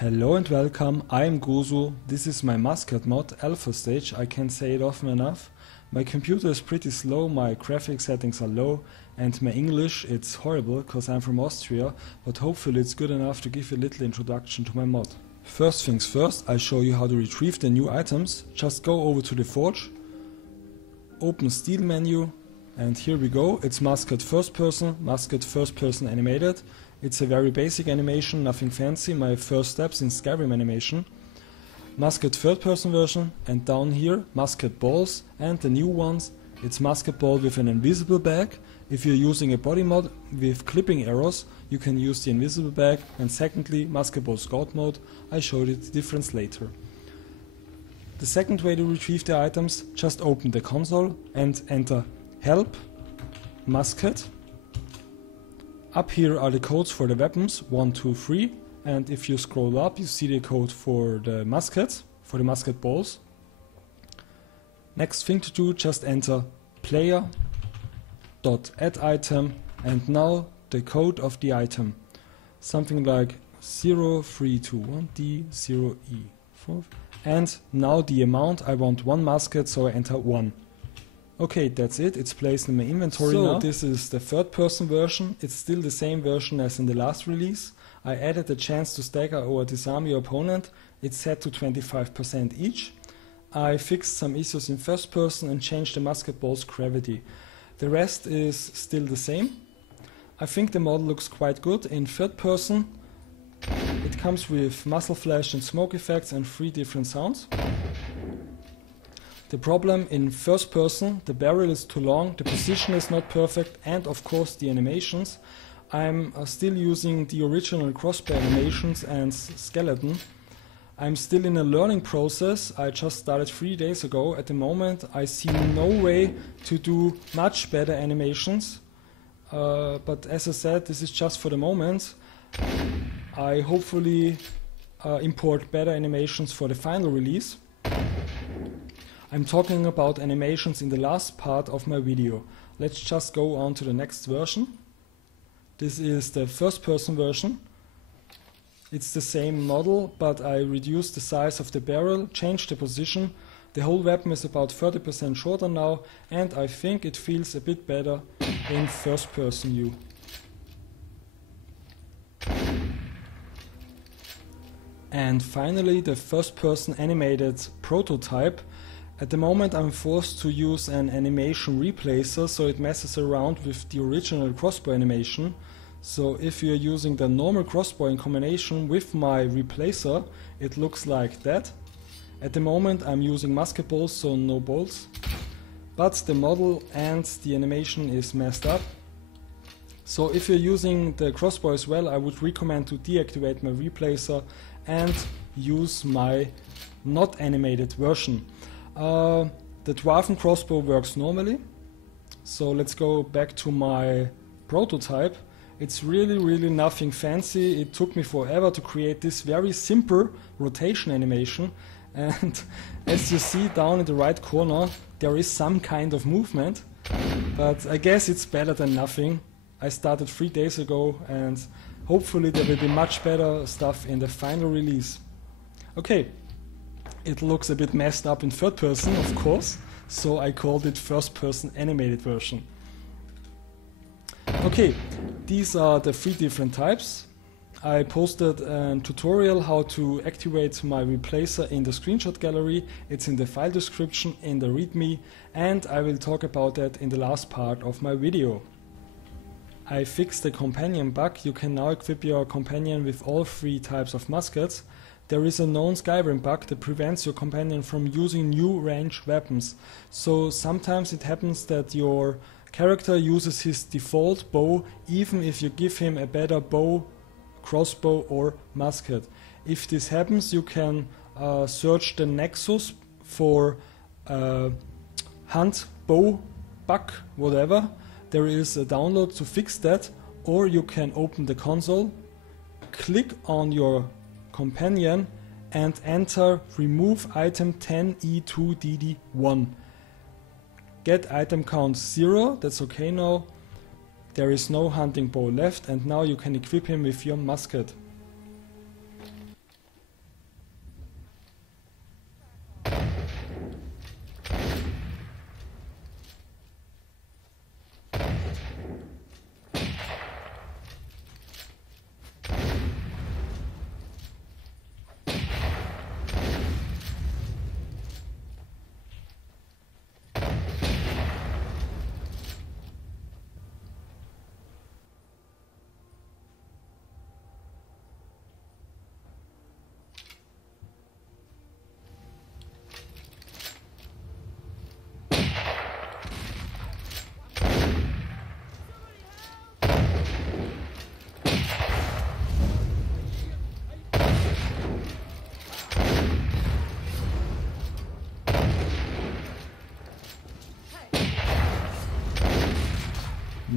Hello and welcome, I am Gozu. This is my Musket mod, Alpha stage, I can't say it often enough. My computer is pretty slow, my graphics settings are low, and my English, it's horrible because I'm from Austria, but hopefully it's good enough to give you a little introduction to my mod. First things first, I show you how to retrieve the new items. Just go over to the forge, open Steel menu, and here we go. It's Musket first person animated. It's a very basic animation, nothing fancy, my first steps in Skyrim animation. Musket third person version, and down here Musket balls, and the new ones, it's Musket ball with an invisible bag. If you're using a body mod with clipping arrows, you can use the invisible bag. And secondly, Musket ball scout mode, I showed you the difference later. The second way to retrieve the items, just open the console and enter help, Musket. Up here are the codes for the weapons, 1, 2, 3, and if you scroll up you see the code for the musket balls. Next thing to do, just enter player.add-item and now the code of the item. Something like 0321D0E4. And now the amount, I want 1 musket, so I enter 1. Okay, that's it, it's placed in my inventory now. So this is the third person version, it's still the same version as in the last release. I added a chance to stagger or disarm your opponent, it's set to 25% each. I fixed some issues in first person and changed the musket ball's gravity. The rest is still the same. I think the model looks quite good. In third person it comes with muzzle flash and smoke effects and 3 different sounds. The problem in first person, the barrel is too long, the position is not perfect, and of course the animations. I'm still using the original crossbow animations and skeleton. I'm still in a learning process, I just started 3 days ago. At the moment I see no way to do much better animations, but as I said, this is just for the moment. I hopefully import better animations for the final release. I'm talking about animations in the last part of my video. Let's just go on to the next version. This is the first person version. It's the same model, but I reduced the size of the barrel, changed the position. The whole weapon is about 30% shorter now, and I think it feels a bit better in first person view. And finally, the first person animated prototype. At the moment I'm forced to use an animation replacer, so it messes around with the original crossbow animation. So if you're using the normal crossbow in combination with my replacer, it looks like that. At the moment I'm using musket balls, so no bolts. But the model and the animation is messed up. So if you're using the crossbow as well, I would recommend to deactivate my replacer and use my not animated version. The dwarven crossbow works normally, so let's go back to my prototype. It's really nothing fancy. It took me forever to create this very simple rotation animation, and as you see down in the right corner there is some kind of movement, but I guess it's better than nothing. I started 3 days ago and hopefully there will be much better stuff in the final release. Okay. It looks a bit messed up in third person, of course, so I called it first person animated version. Okay, these are the 3 different types. I posted a tutorial how to activate my replacer in the screenshot gallery. It's in the file description in the readme, and I will talk about that in the last part of my video. I fixed the companion bug. You can now equip your companion with all 3 types of muskets. There is a known Skyrim bug that prevents your companion from using new range weapons. So sometimes it happens that your character uses his default bow even if you give him a better bow, crossbow or musket. If this happens, you can search the Nexus for hunt, bow, bug, whatever. There is a download to fix that, or you can open the console, click on your companion and enter remove item 10E2DD1. Get item count 0, that's okay now. There is no hunting bow left, and now you can equip him with your musket.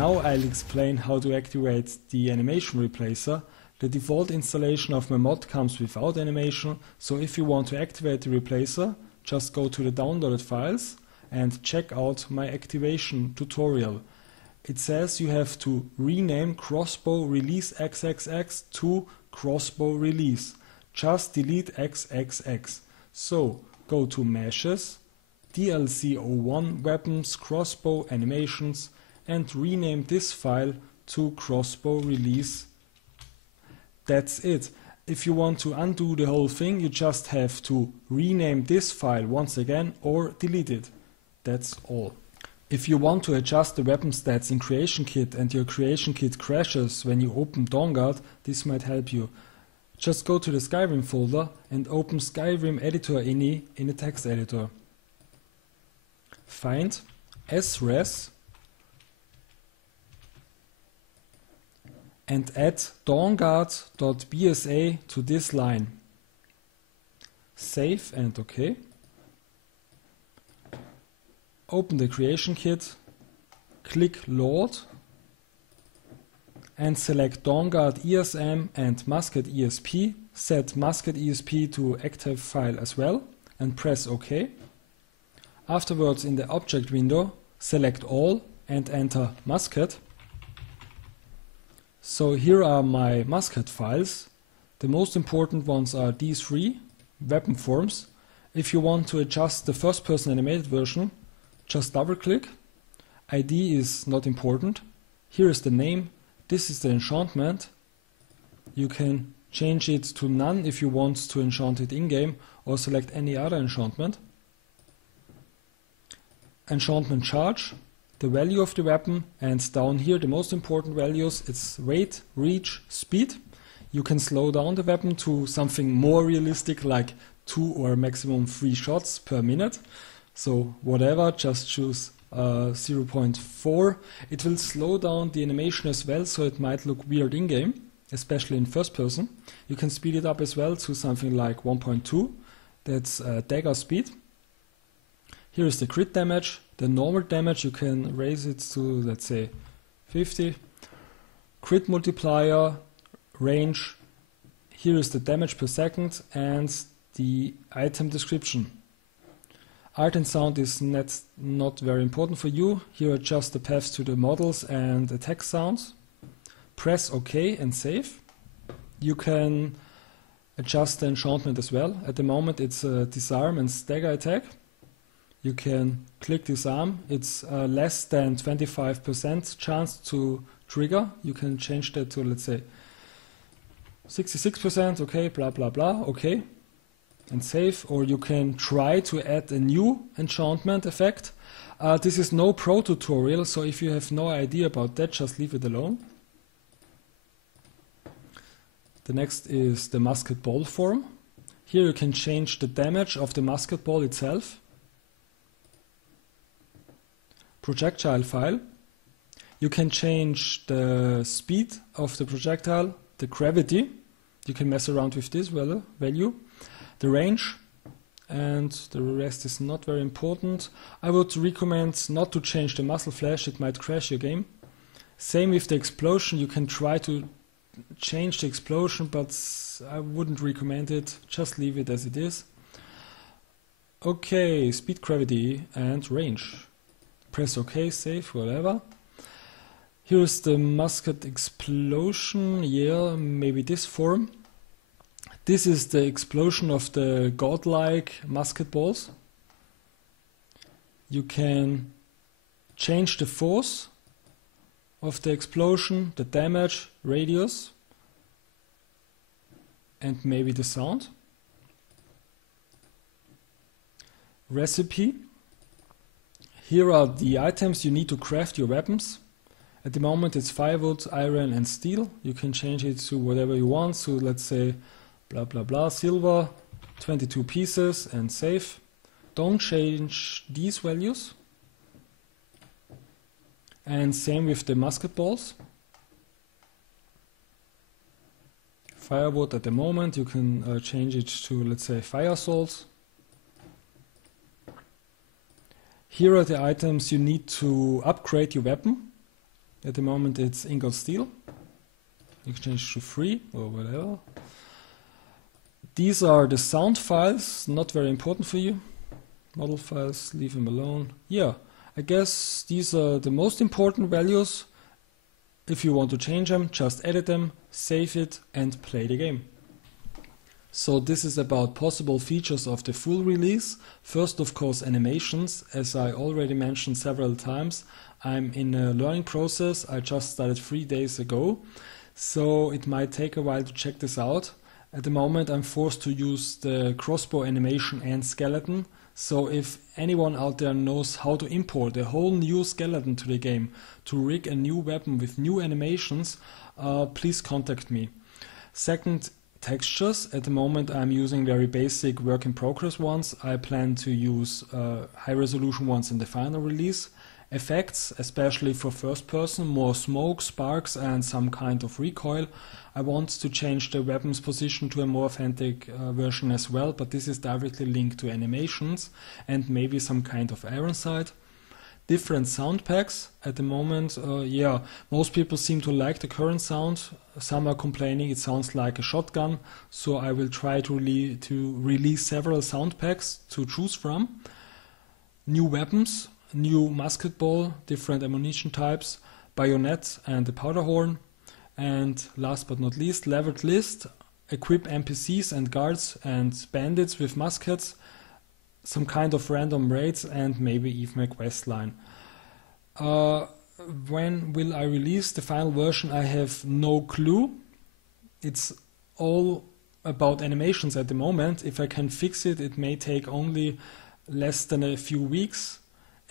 Now I'll explain how to activate the animation replacer. The default installation of my mod comes without animation, so if you want to activate the replacer, just go to the downloaded files and check out my activation tutorial. It says you have to rename crossbow release XXX to crossbow release. Just delete XXX. So go to meshes, DLC01 weapons, crossbow animations, and rename this file to crossbow release. That's it. If you want to undo the whole thing, you just have to rename this file once again or delete it. That's all. If you want to adjust the weapon stats in Creation Kit and your Creation Kit crashes when you open Dawnguard, this might help you. Just go to the Skyrim folder and open Skyrim editor ini in the text editor. Find sres and add dawnguard.bsa to this line. Save and OK. Open the Creation Kit, click Load, and select Dawnguard ESM and Musket ESP. Set Musket ESP to active file as well and press OK. Afterwards, in the object window, select All and enter Musket. So here are my Musket files. The most important ones are these three weapon forms. If you want to adjust the first person animated version, just double click. ID is not important. Here is the name. This is the enchantment. You can change it to none if you want to enchant it in-game, or select any other enchantment. Enchantment charge, the value of the weapon, and down here the most important values, it's weight, reach, speed. You can slow down the weapon to something more realistic, like 2 or maximum 3 shots per minute. So whatever, just choose 0.4. It will slow down the animation as well, so it might look weird in-game, especially in first person. You can speed it up as well to something like 1.2. That's dagger speed. Here is the crit damage. The normal damage, you can raise it to, let's say, 50. Crit multiplier, range. Here is the damage per second and the item description. Art and sound is not very important for you. Here are just the paths to the models and attack sounds. Press OK and save. You can adjust the enchantment as well. At the moment it's a disarm and stagger attack. You can click disarm. It's less than 25% chance to trigger. You can change that to, let's say, 66%, okay, blah blah blah, okay, and save. Or you can try to add a new enchantment effect. This is no pro tutorial, so if you have no idea about that, just leave it alone. The next is the musket ball form. Here you can change the damage of the musket ball itself. Projectile file. You can change the speed of the projectile, the gravity. You can mess around with this value. The range, and the rest is not very important. I would recommend not to change the muzzle flash, it might crash your game. Same with the explosion, you can try to change the explosion, but I wouldn't recommend it, just leave it as it is. Okay, speed, gravity and range. Press OK, save, whatever. Here's the musket explosion, yeah, maybe this form. This is the explosion of the godlike musket balls. You can change the force of the explosion, the damage, radius, and maybe the sound. Recipe. Here are the items you need to craft your weapons. At the moment it's firewood, iron and steel. You can change it to whatever you want. So let's say blah blah blah, silver, 22 pieces and save. Don't change these values. And same with the musket balls. Firewood at the moment, you can change it to, let's say, fire salts. Here are the items you need to upgrade your weapon. At the moment it's ingot steel. Exchange to 3 or whatever. These are the sound files, not very important for you. Model files, leave them alone. Yeah, I guess these are the most important values. If you want to change them, just edit them, save it and play the game. So this is about possible features of the full release. First, of course, animations. As I already mentioned several times, I'm in a learning process. I just started 3 days ago, so it might take a while to check this out. At the moment, I'm forced to use the crossbow animation and skeleton. So if anyone out there knows how to import a whole new skeleton to the game, to rig a new weapon with new animations, please contact me. Second, textures. At the moment I'm using very basic work in progress ones. I plan to use high resolution ones in the final release. Effects, especially for first person, more smoke, sparks and some kind of recoil. I want to change the weapon's position to a more authentic version as well, but this is directly linked to animations and maybe some kind of iron sight. Different sound packs. At the moment, yeah, most people seem to like the current sound. Some are complaining it sounds like a shotgun, so I will try to release several sound packs to choose from. New weapons, new musket ball, different ammunition types, bayonet and the powder horn. And last but not least, leveled list, equip NPCs and guards and bandits with muskets, some kind of random raids and maybe even a quest line. When will I release the final version? I have no clue. It's all about animations at the moment. If I can fix it, it may take only less than a few weeks.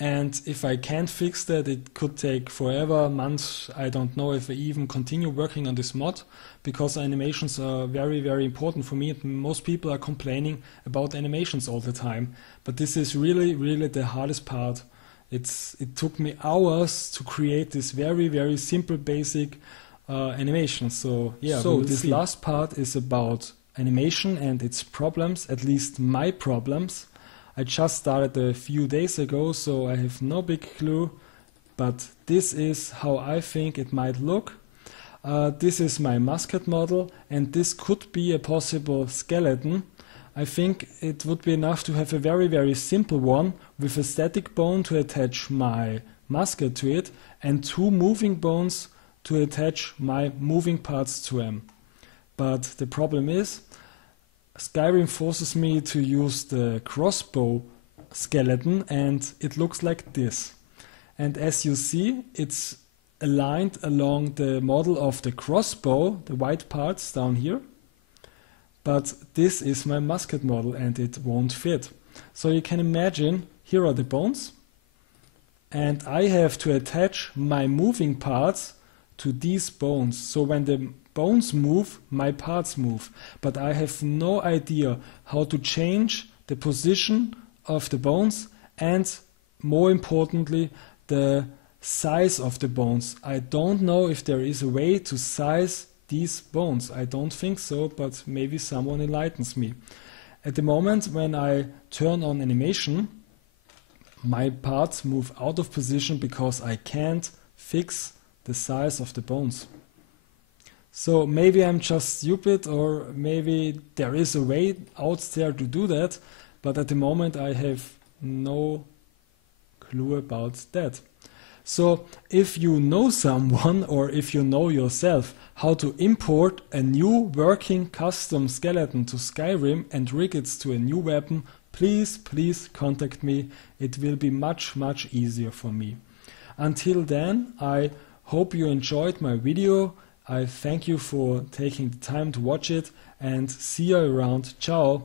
And if I can't fix that, it could take forever, months. I don't know if I even continue working on this mod, because animations are very, very important for me. Most people are complaining about animations all the time, but this is really, really the hardest part. It took me hours to create this very, very simple, basic animation. So yeah, so this last part is about animation and its problems, at least my problems. I just started a few days ago, so I have no big clue, but this is how I think it might look. This is my musket model, and this could be a possible skeleton. I think it would be enough to have a very, very simple one with a static bone to attach my musket to it and 2 moving bones to attach my moving parts to them. But the problem is, Skyrim forces me to use the crossbow skeleton and it looks like this. And as you see, it's aligned along the model of the crossbow, the white parts down here. But this is my musket model and it won't fit. So you can imagine, here are the bones. And I have to attach my moving parts to these bones. So when the bones move, my parts move, but I have no idea how to change the position of the bones and, more importantly, the size of the bones. I don't know if there is a way to size these bones. I don't think so, but maybe someone enlightens me. At the moment, when I turn on animation, my parts move out of position because I can't fix the size of the bones. So maybe I'm just stupid, or maybe there is a way out there to do that, but at the moment I have no clue about that. So if you know someone, or if you know yourself how to import a new working custom skeleton to Skyrim and rig it to a new weapon, please contact me. It will be much easier for me. Until then, I hope you enjoyed my video. I thank you for taking the time to watch it and see you around. Ciao!